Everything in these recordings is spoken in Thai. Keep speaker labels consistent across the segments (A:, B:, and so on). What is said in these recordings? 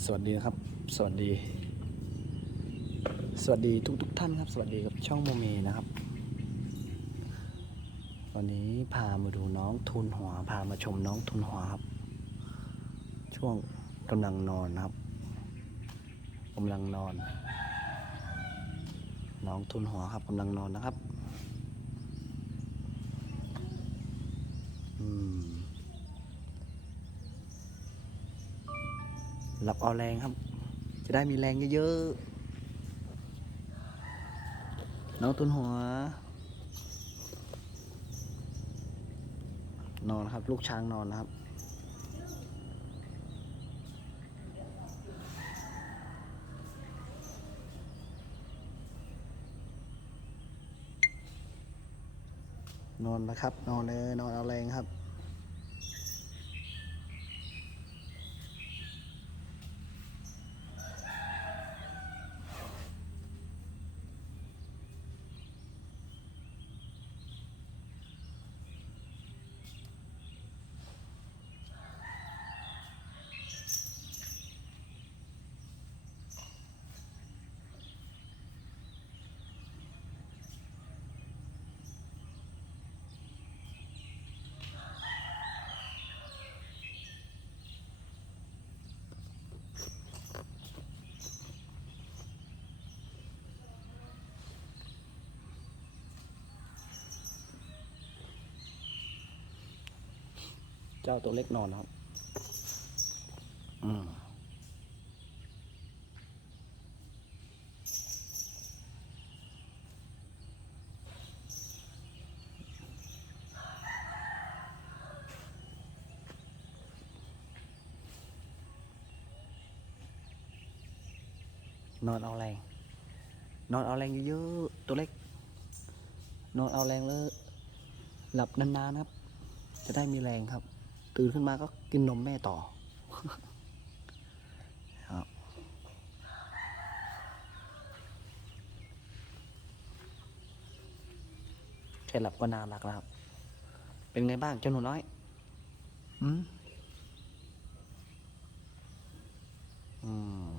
A: สวัสดีนะครับ สวัสดี สวัสดีทุกทุกท่านครับ สวัสดีกับช่องโมเมนะครับ วันนี้พามาดูน้องทุนหัว พามาชมน้องทุนหัวครับ ช่วงกำลังนอนครับกำลังนอน น้องทุนหัวครับกำลังนอนนะครับ อืม หลับเอาแรงครับ จะได้มีแรงเยอะๆ น้องตุนหัว นอนครับ ลูกช้างนอนนะครับ นอนแล้วครับ นอนเลย นอนเอาแรงครับ เจ้าตัวเล็กนอนครับ อืมนอนเอาแรง นอนเอาแรงเยอะๆ ตัวเล็ก นอนเอาแรงเลยหลับนานๆครับ จะได้มีแรงครับ ตื่นขึ้นมาก็กินนมแม่ต่อครับแค่หลับก็นานรักแล้วครับ เป็นไงบ้างเจ้าหนูน้อยอืมอืม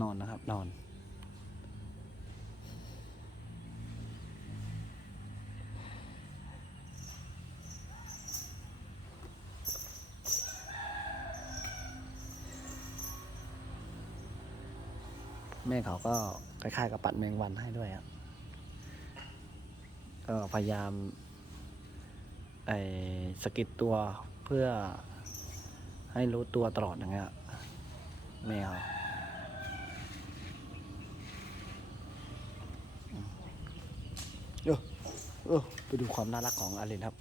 A: นอนนะครับ นอน ม่เขาก็คล้ายๆกับปัดแมงวันให้ด้วยครับ ก็พยายามไอ้สกิดตัวเพื่อให้รู้ตัวตลอดอย่างเงี้ยแม่เออเออไปดูความน่ารักของอารินครับ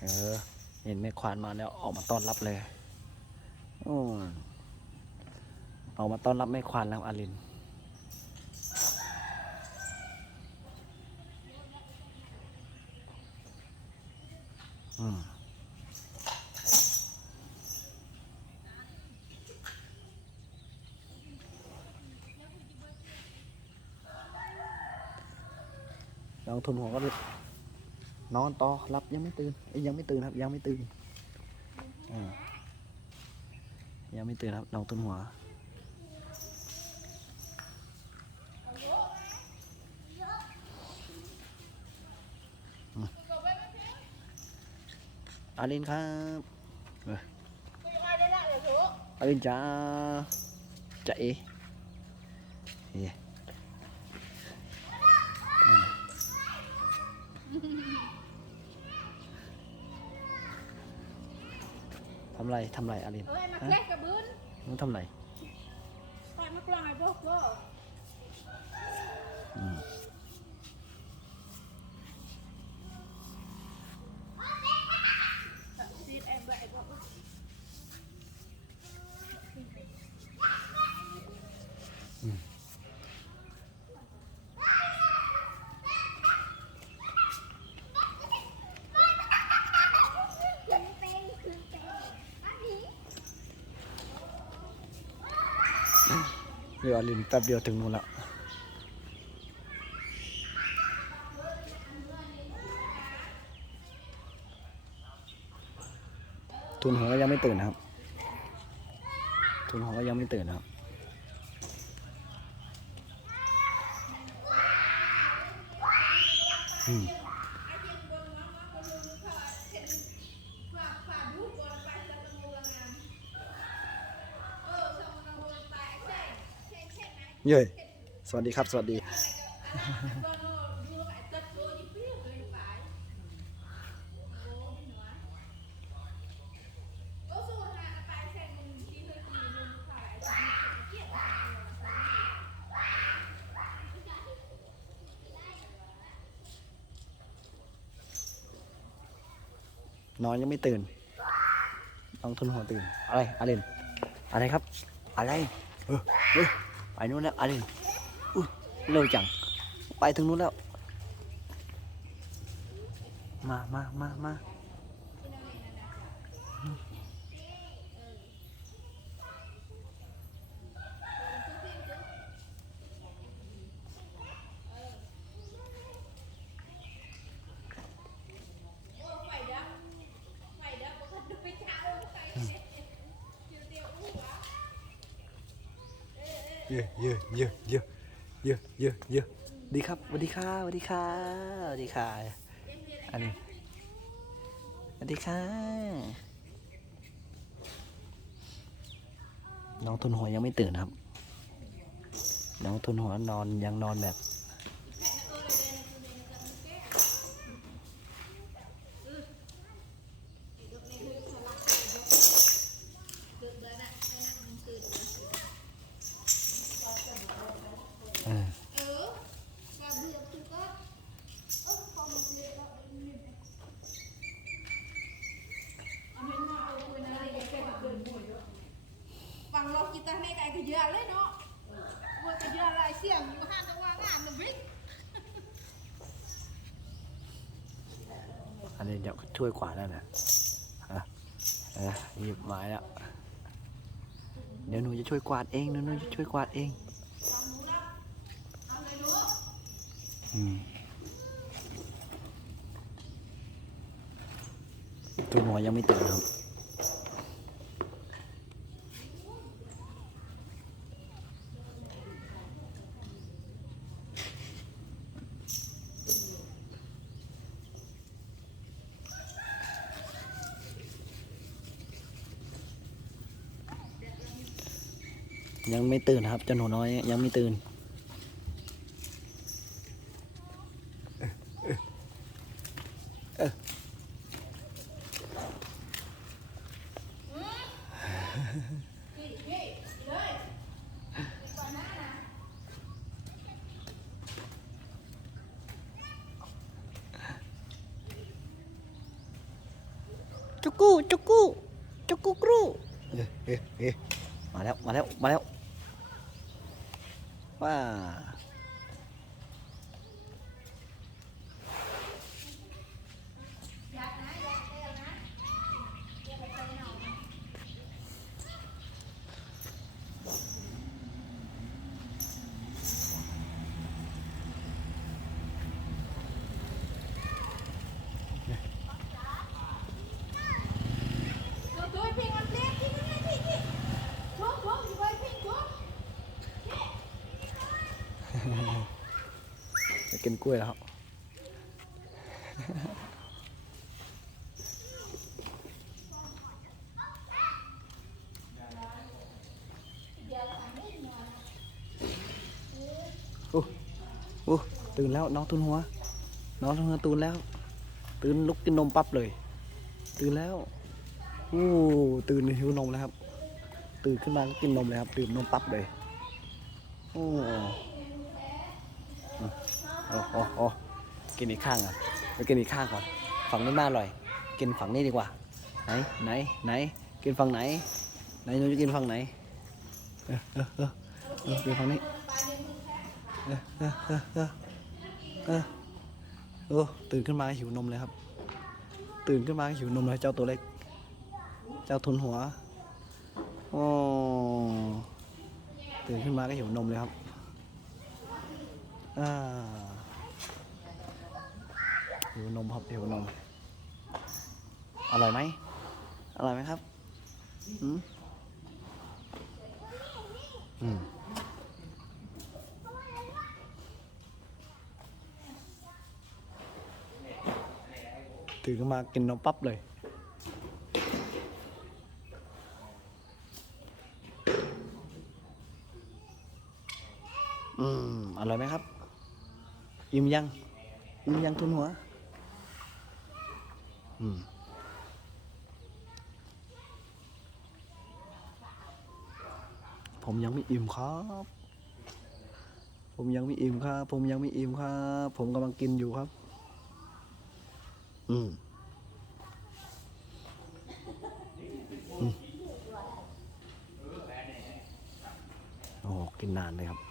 A: เออ เห็นแม่ควานมาแล้วออกมาต้อนรับเลยอ้ย ออกมาต้อนรับแม่ควานแล้วอารินอืมน้องทุนหัวก็นอนต่อรับยังไม่ตื่นยังไม่ตื่นครับยังไม่ตื่นยังไม่ตื่นครับน้องทุนหัว อารินครับเอออารินจ้าจะเอเฮ้อืมทำไรทำไรอาริน
B: เอ้ยมาแคลกกระบืน
A: มึงทำไร
B: ไปมากลองไอ้พวก
A: เรือลินแป๊บเดียวถึงนู่นแล้วทุนหัวก็ยังไม่ตื่นครับ ทุนหัวก็ยังไม่ตื่นครับ อืม เย้ยสวัสดีครับ สวัสดี นอนยังไม่ตื่นต้องทุนหัวตื่น อะไรอะไรนอะไรครับ อะไร เออเออ นู้นแล้วอะไรอุ้ยเร็วจัง ไปถึงนู้นแล้ว มามามามา เยอะเยอะเยอะเยอะเยอะเยอะเยอะดีครับสวัสดีค่ะสวัสดีค่ะสวัสดีค่ะอันนี้สวัสดีค่ะน้องทุนหัวยังไม่ตื่นครับ น้องทุนหัวนอนยังนอนแบบ
B: ฟังเรากีตาร์ในไก่ก็เยอะเลยเนาะว่าก็เยอะหลายเสียงอยู่ห้างจังหวงานนะบิ๊ก
A: อันนี้จะช่วยกวาดแล้วนะฮะเออหยิบไม้แล้ว เดี๋ยวหนูจะช่วยกวาดเองเดี๋ยวหนูจะช่วยกวาดเองตัวหัวยังไม่ตื่นครับ ตื่นครับเจ้าหนูน้อยยังไม่ตื่น จุกกูจุกกูจุกกูกรูเอ๊ะเอ๊ะเอ๊ะมาแล้ว มาแล้ว มาแล้ว ว้ กินกล้วยแล้วโอ้โอ้ตื่นแล้วน้องตุนหัว น้องตุนหัวตื่นแล้ว ตื่นลุกกินนมปั๊บเลย ตื่นแล้วโอ้ตื่นหิวนมแล้วครับ ตื่นขึ้นมาก็กินนมเลยครับตื่นนมปั๊บเลยโอ้ โอ้โอ้โอ้กินอีกข้างอะไปกินอีกข้างก่อน ฝั่งนี้มากอร่อย กินฝั่งนี้ดีกว่า ไหน ไหน ไหน กินฝั่งไหน ไหนหนูจะกินฝั่งไหน เออเออเออเออกินฝั่งนี้ เออเออเออเออเออโอ้ตื่นขึ้นมาหิวนมเลยครับ ตื่นขึ้นมาหิวนมเลยเจ้าตัวเล็ก เจ้าทุนหัวโอ้ตื่นขึ้นมาก็หิวนมเลยครับ อ่า หิวนมครับหิวนม อร่อยไหม อร่อยไหมครับ อืมอืมตื่นขึ้นมากินนมปั๊บเลย อืม อร่อยไหมครับ อิ่มยัง อิ่มยังทุนหัว อืมผมยังไม่อิ่มครับ ผมยังไม่อิ่มครับ ผมยังไม่อิ่มครับ ผมกำลังกินอยู่ครับ อืมอืมโอ้กินนานเลยครับ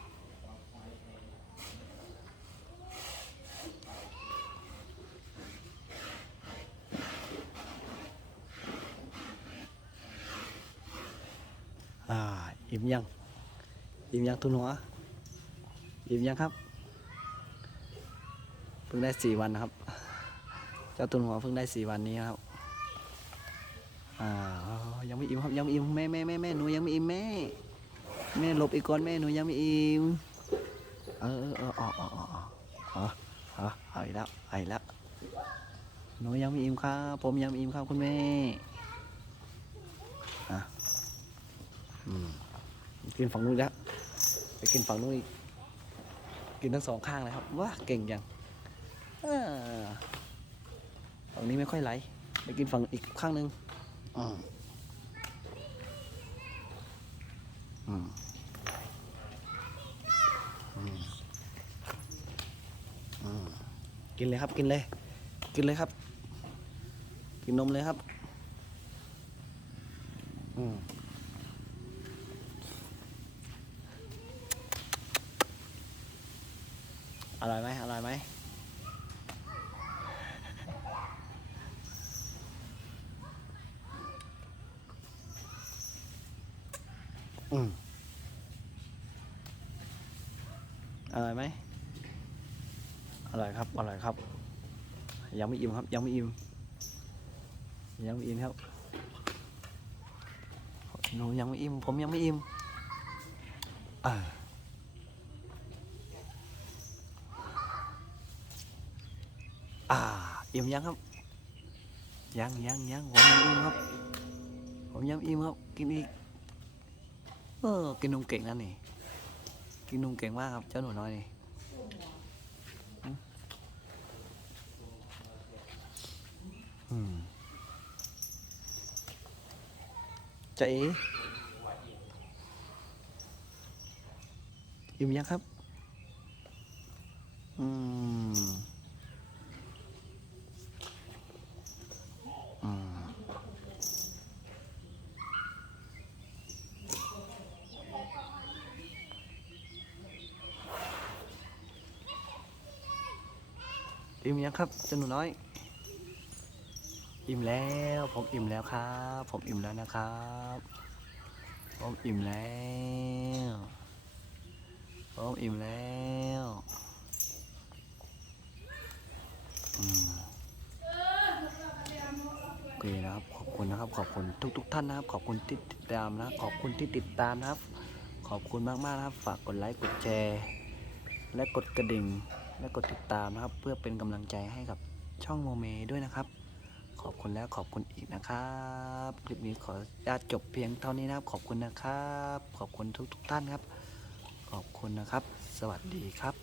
A: อ่าอิ่มยังอิ่มยังทุนหัวอิ่มยังครับเพิ่งได้สี่วันนะครับ เจ้าตุนหัวเพิ่งได้สี่วันนี้ครับอ่ายังไม่อิ่มครับยังไม่อิ่มแม่แม่แม่แม่หนูยังไม่อิ่มแม่แม่หลบอีกก่อนแม่หนูยังไม่อิ่มเออเออเอออ๋ออ๋ออ๋ออ๋ออ๋อเอาอีกแล้วเอาอีกแล้วหนูยังไม่อิ่มครับ ผมยังไม่อิ่มครับคุณแม่ อะ อืม กินฝั่งนู้นแล้วไปกินฝั่งนู้นอีกกินทั้งสองข้างเลยครับว้าเก่งจังอ่าฝั่งนี้ไม่ค่อยไหล ไปกินฝั่งอีกข้างหนึ่งอืมอืมอืมอืมกินเลยครับกินเลย กินเลยครับ กินนมเลยครับ อืม อร่อยไหมอร่อยไหมอืมอร่อยไหมอร่อยครับ อร่อยครับ ยังไม่อิ่มครับ ยังไม่อิ่ม ยังไม่อิ่มครับ หนูยังไม่อิ่ม ผมยังไม่อิ่มอ่า อ่า อิ่มยังครับ ยังยังยังผมยังอิ่มครับ ผมยังอิ่มครับ กินอีก เออ กินนมเก่งนั่นนี่ กินนมเก่งมากครับ เจ้าหนูน้อยนี่จะเออิ่มยังครับ อืม อิ่มยังครับเจ้าหนูน้อย อิ่มแล้ว ผมอิ่มแล้วครับ ผมอิ่มแล้วนะครับ ผมอิ่มแล้วผมอิ่มแล้วอืมโอเคนะครับ ขอบคุณนะครับ ขอบคุณทุกทุกท่านนะครับ ขอบคุณที่ติดตามนะ ขอบคุณที่ติดตามนะครับ ขอบคุณมากๆนะครับ ฝากกดไลค์ กดแชร์ และกดกระดิ่ง และกดติดตามนะครับ เพื่อเป็นกำลังใจให้กับช่องโมเมด้วยนะครับ ขอบคุณแล้วขอบคุณอีกนะครับ คลิปนี้ขออนุญาตจบเพียงเท่านี้นะครับ ขอบคุณนะครับ ขอบคุณทุกทุกๆท่านครับ ขอบคุณนะครับ สวัสดีครับ